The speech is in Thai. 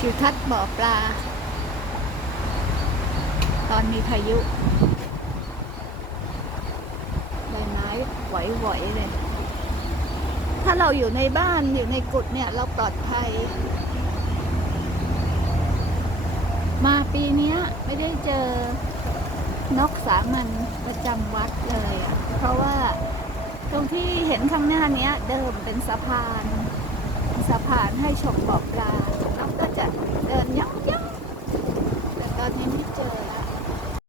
ทิวทัศน์บ่อปลาตอนมีพายุใบไม้ไหวๆเลยถ้าเราอยู่ในบ้านอยู่ในกุฏเนี่ยเราปลอดภัยมาปีนี้ไม่ได้เจอนกสามัญประจำวัดเลยอ่ะเพราะว่าตรงที่เห็นข้างหน้านี้เดิมเป็นสะพานให้ชมบ่อปลานกก็จะเดินย่องๆแต่ตอนนี้ไม่เจอแล้ว